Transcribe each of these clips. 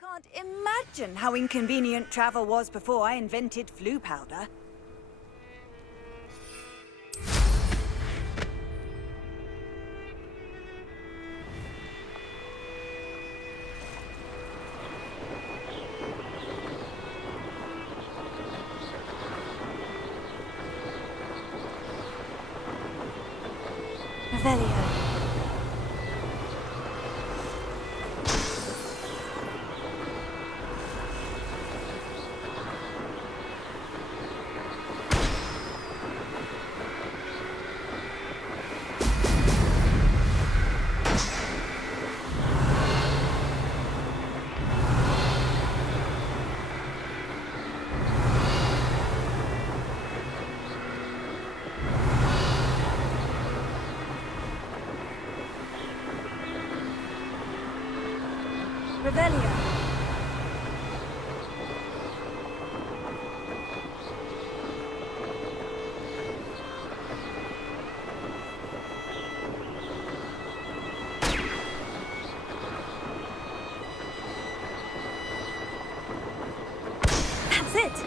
Can't imagine how inconvenient travel was before I invented flu powder. Revelio. Revelio. That's it.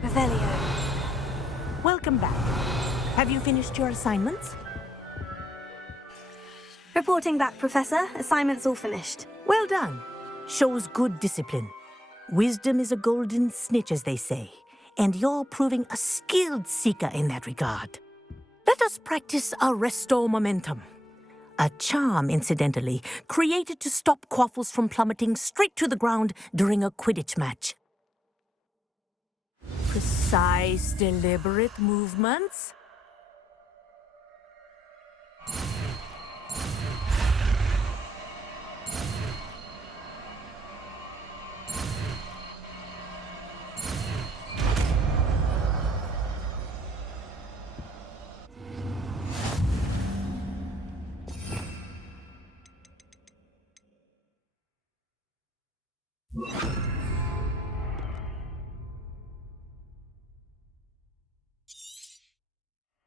Revelio. Welcome back. Have you finished your assignments? Reporting back, Professor. Assignment's all finished. Well done. Shows good discipline. Wisdom is a golden snitch, as they say, and you're proving a skilled seeker in that regard. Let us practice Arresto Momentum. A charm, incidentally, created to stop quaffles from plummeting straight to the ground during a Quidditch match. Precise, deliberate movements.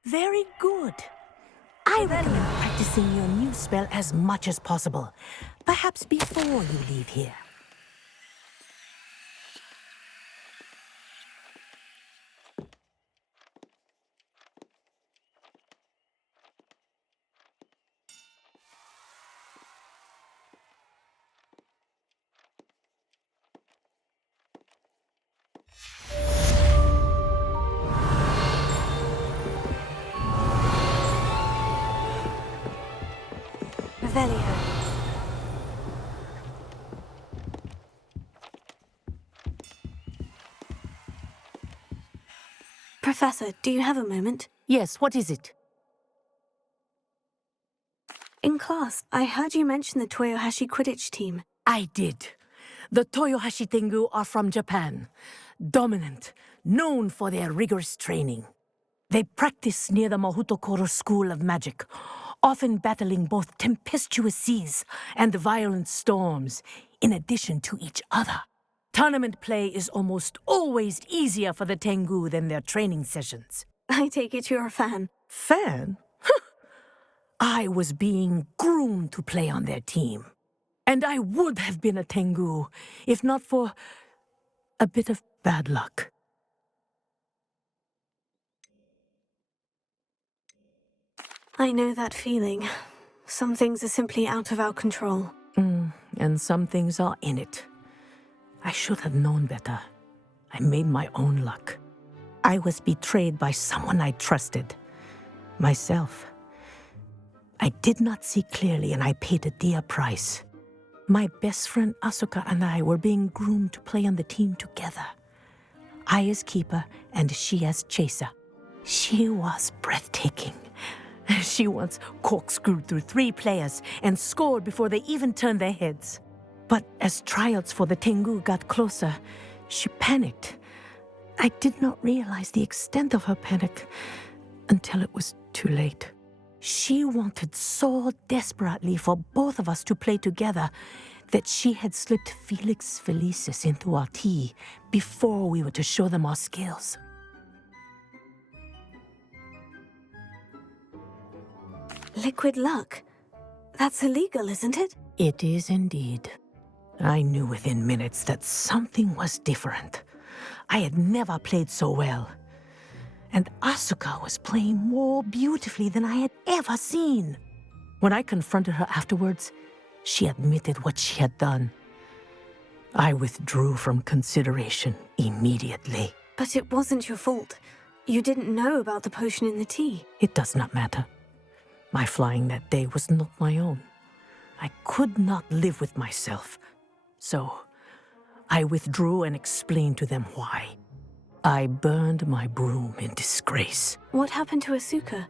Very good. I recommend practicing your new spell as much as possible, perhaps before you leave here. Revelio. Professor, do you have a moment? Yes, what is it? In class, I heard you mention the Toyohashi Quidditch team. I did. The Toyohashi Tengu are from Japan. Dominant, known for their rigorous training. They practice near the Mahutokoro School of Magic, often battling both tempestuous seas and violent storms, in addition to each other. Tournament play is almost always easier for the Tengu than their training sessions. I take it you're a fan. Fan? I was being groomed to play on their team. And I would have been a Tengu if not for a bit of bad luck. I know that feeling. Some things are simply out of our control. And some things are in it. I should have known better. I made my own luck. I was betrayed by someone I trusted. Myself. I did not see clearly, and I paid a dear price. My best friend Asuka and I were being groomed to play on the team together. I as keeper, and she as chaser. She was breathtaking. She once corkscrewed through 3 players and scored before they even turned their heads. But as tryouts for the Tengu got closer, she panicked. I did not realize the extent of her panic until it was too late. She wanted so desperately for both of us to play together that she had slipped Felix Felicis into our tea before we were to show them our skills. Liquid luck? That's illegal, isn't it? It is indeed. I knew within minutes that something was different. I had never played so well. And Asuka was playing more beautifully than I had ever seen. When I confronted her afterwards, she admitted what she had done. I withdrew from consideration immediately. But it wasn't your fault. You didn't know about the potion in the tea. It does not matter. My flying that day was not my own. I could not live with myself. So, I withdrew and explained to them why. I burned my broom in disgrace. What happened to Asuka?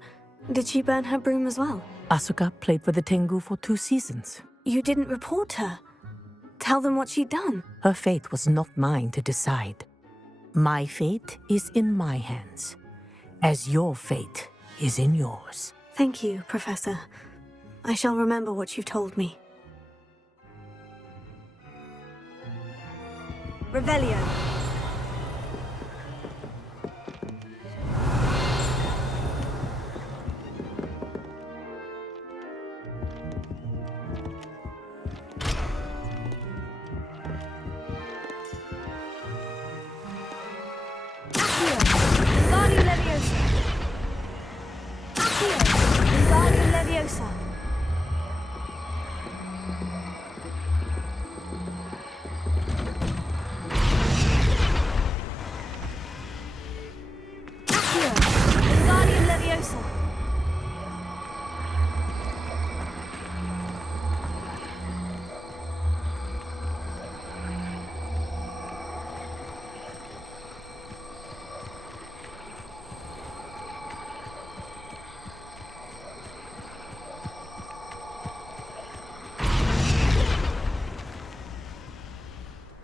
Did she burn her broom as well? Asuka played for the Tengu for 2 seasons. You didn't report her. Tell them what she'd done. Her fate was not mine to decide. My fate is in my hands, as your fate is in yours. Thank you, Professor. I shall remember what you've told me. Revelio.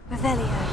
Revelio.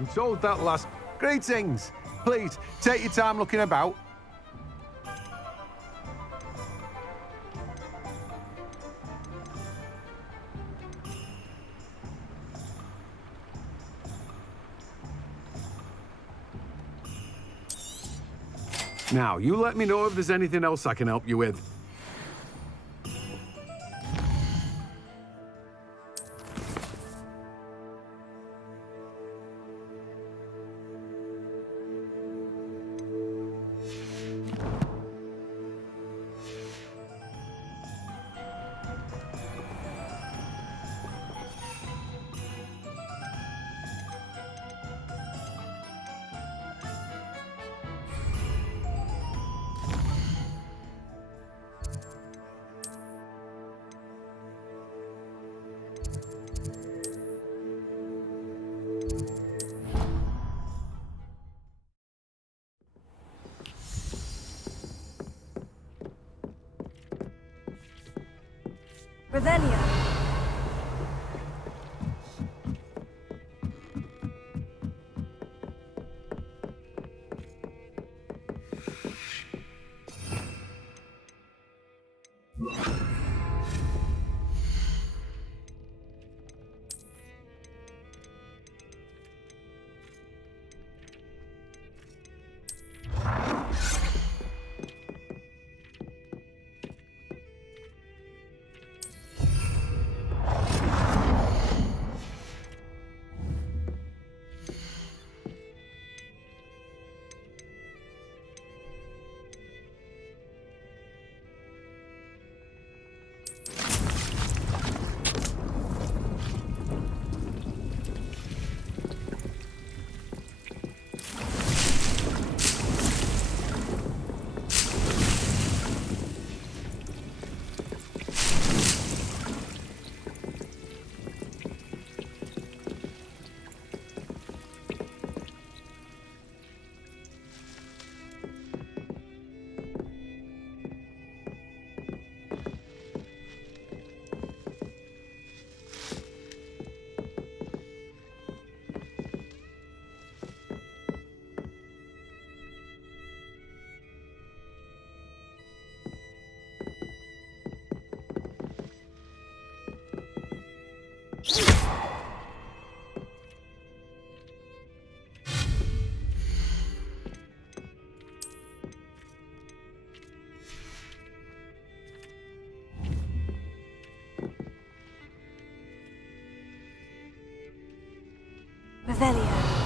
I'm told that last... Greetings! Please, take your time looking about. Now, you let me know if there's anything else I can help you with. Revelio. Revelio.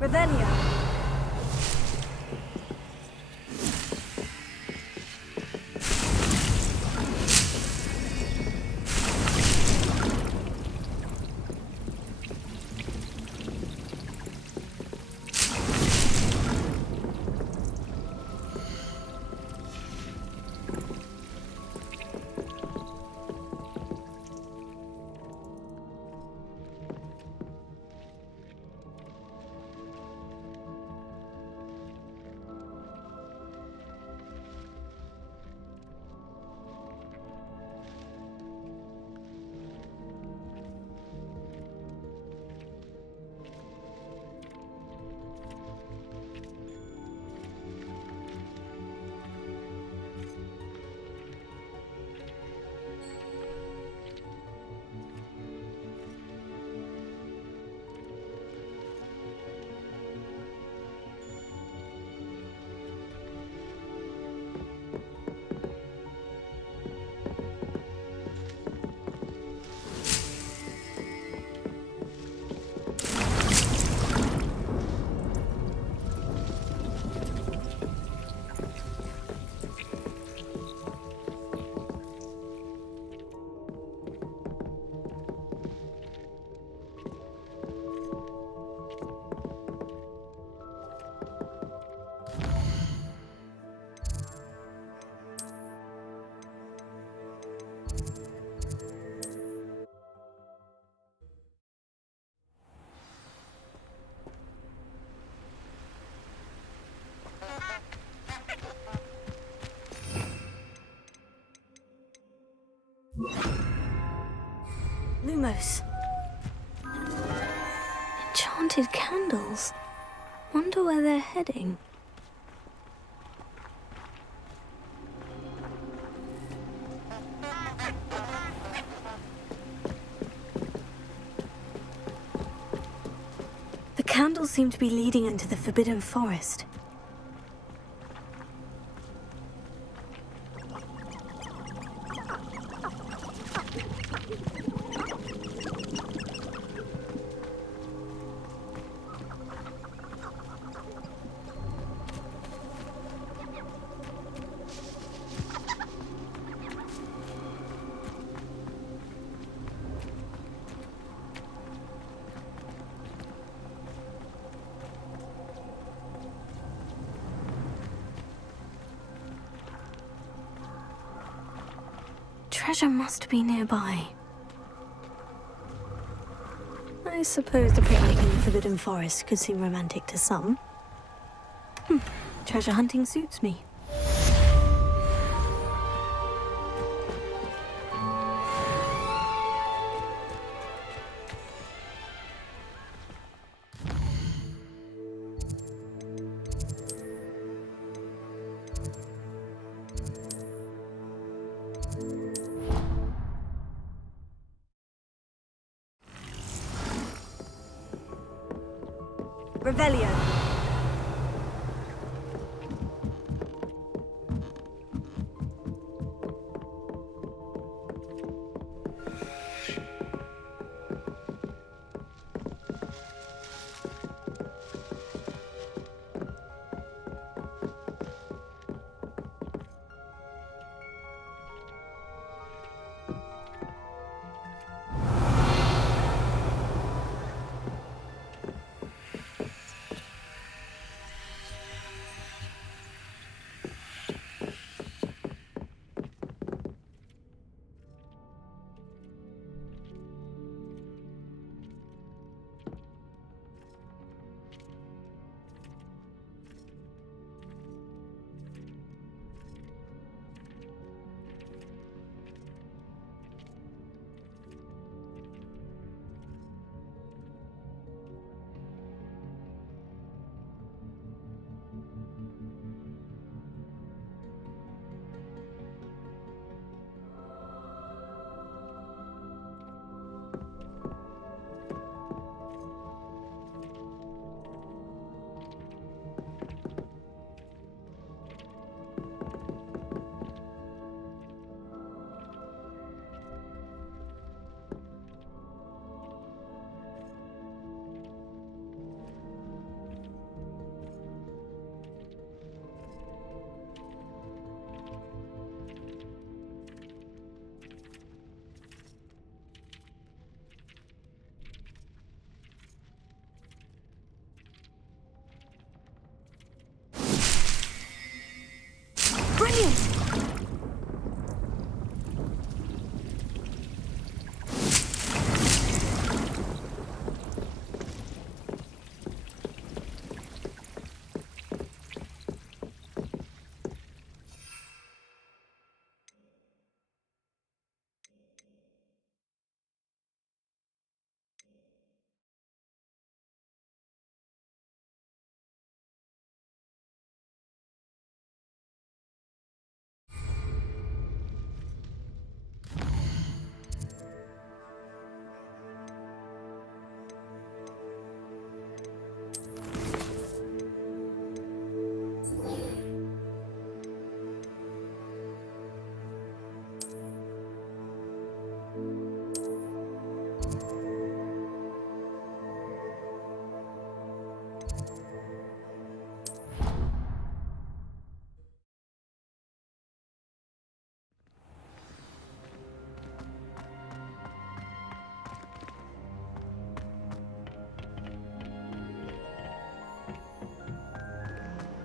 Ravenia. Lumos. Enchanted candles. Wonder where they're heading. The candles seem to be leading into the Forbidden Forest. Treasure must be nearby. I suppose the picnic in the Forbidden Forest could seem romantic to some. Treasure hunting suits me. Revelio. Brilliant!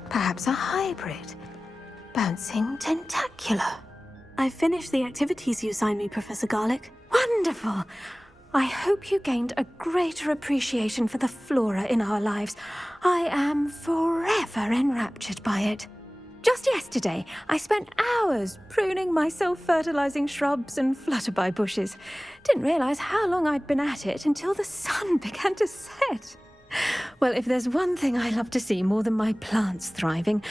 Perhaps a hybrid. Bouncing tentacular. I finished the activities you assigned me, Professor Garlick. Wonderful! I hope you gained a greater appreciation for the flora in our lives. I am forever enraptured by it. Just yesterday, I spent hours pruning my self-fertilizing shrubs and flutterby bushes. Didn't realize how long I'd been at it until the sun began to set. Well, if there's one thing I love to see more than my plants thriving,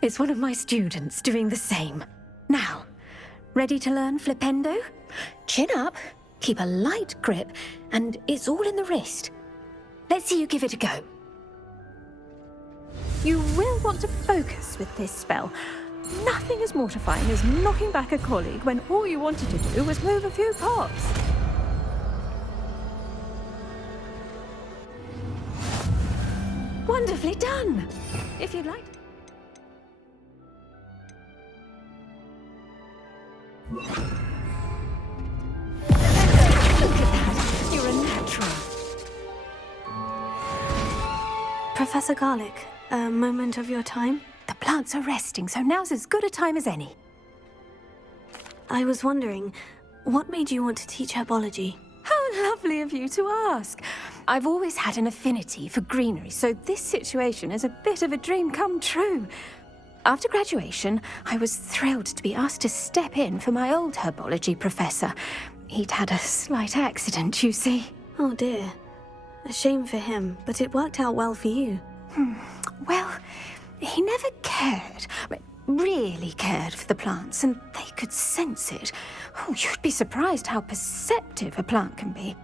it's one of my students doing the same. Now, ready to learn flipendo? Chin up, keep a light grip, and it's all in the wrist. Let's see you give it a go. You will want to focus with this spell. Nothing as mortifying as knocking back a colleague when all you wanted to do was move a few pots. Wonderfully done! If you'd like... Look at that! You're a natural. Professor Garlick, a moment of your time? The plants are resting, so now's as good a time as any. I was wondering, what made you want to teach herbology? How lovely of you to ask. I've always had an affinity for greenery, so this situation is a bit of a dream come true. After graduation, I was thrilled to be asked to step in for my old herbology professor. He'd had a slight accident, you see. Oh dear. A shame for him, but it worked out well for you. Well, he never cared, really cared for the plants, and they could sense it. Oh, you'd be surprised how perceptive a plant can be.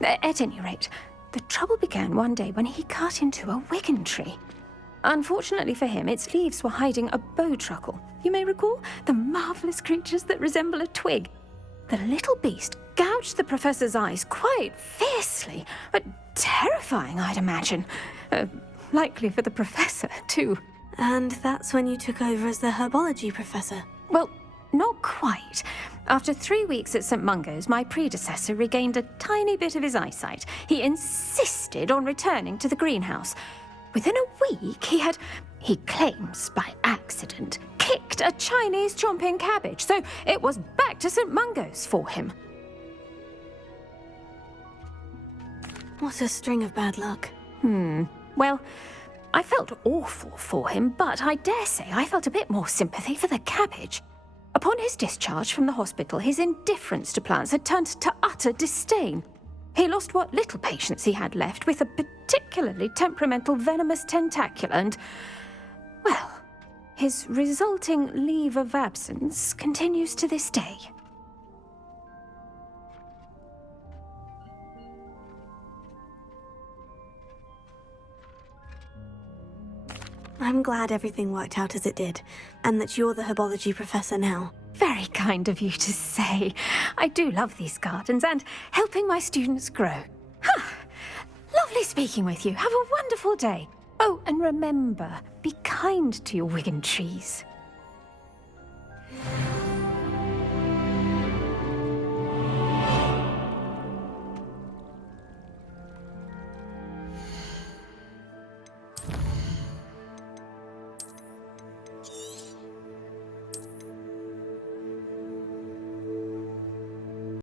At any rate, the trouble began one day when he cut into a wigan tree. Unfortunately for him, its leaves were hiding a bowtruckle. You may recall the marvellous creatures that resemble a twig. The little beast gouged the professor's eyes quite fiercely, but terrifying, I'd imagine. Likely for the professor, too. And that's when you took over as the herbology professor. Well, not quite. After 3 weeks at St. Mungo's, my predecessor regained a tiny bit of his eyesight. He insisted on returning to the greenhouse. Within a week, he claims by accident, kicked a Chinese chomping cabbage, so it was back to St. Mungo's for him. What a string of bad luck. Well, I felt awful for him, but I dare say I felt a bit more sympathy for the cabbage. Upon his discharge from the hospital, his indifference to plants had turned to utter disdain. He lost what little patience he had left with a particularly temperamental venomous tentacula and, well, his resulting leave of absence continues to this day. I'm glad everything worked out as it did, and that you're the herbology professor now. Very kind of you to say. I do love these gardens and helping my students grow. Lovely speaking with you. Have a wonderful day. Oh, and remember, be kind to your wigan trees.